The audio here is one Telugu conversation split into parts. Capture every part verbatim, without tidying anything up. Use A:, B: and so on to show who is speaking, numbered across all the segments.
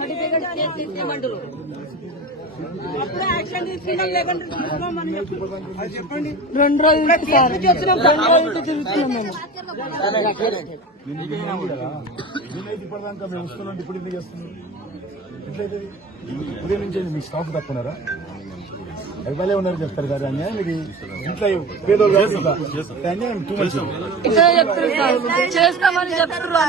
A: చెప్పండి రెండు రోజులు తిరుగుతున్నాం
B: ఇప్పటిదాకా మేము వస్తున్నాం ఇప్పుడు ఎందుకు చేస్తున్నాం ఎట్లయితే ఉదయం నుంచి మీ స్టాఫ్ తక్కున్నారా ఎవరే ఉన్నారు చెప్తారు కదా అన్యాయం ఇది ఇంట్లో పేదోళ్ళు అన్యాయం టూ మచ్
A: చేస్తామని చెప్తారు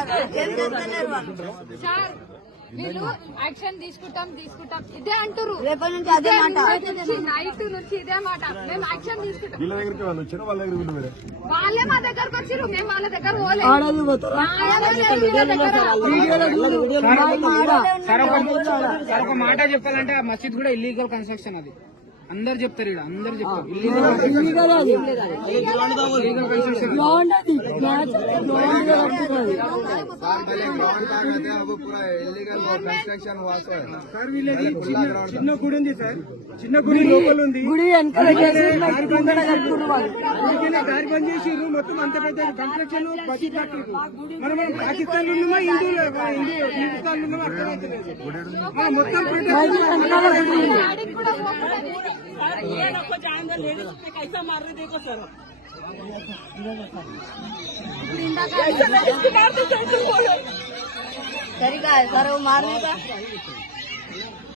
C: వీళ్ళు యాక్షన్ తీసుకుంటాం తీసుకుంటాం ఇదే అంటారు
A: రేపటి నుంచి అదే మాట
C: నైట్ నుంచి ఇదే మాట మేము యాక్షన్ తీసుకుంటాం
B: వీళ్ళ దగ్గరికి వాళ్ళు వచ్చారు వాళ్ళ దగ్గర వీళ్ళు వేరే
C: వాళ్ళే మా దగ్గరకు వచ్చారు మేము వాళ్ళ దగ్గర పోలేదు
D: సార్ ఒక మాట చెప్పాలంటే ఆ మసీద్ కూడా ఇల్లీగల్ కన్స్ట్రక్షన్ అది అందరు చెప్తారు ఇక్కడ అందరు చెప్తారు ఇల్లీగల్
E: చిన్న గుడి ఉంది సార్ చిన్న గుడి లోపల ఉంది
A: గుడి
E: దారి బంద్ చేసిర్రు మొత్తం అంత పెద్ద కన్స్ట్రక్షన్ బడ్జెట్ కట్టిర్రు మరి మనం పాకిస్తాన్ లో ఉన్నామా హిందువులు హిందుస్థాన్ లో ఉన్నామా అర్థమవుతలేదు మొత్తం
F: ये लोग जानवर लेडीज पे कैसा मार रहे देखो सर
A: तरीका है सर वो मारने का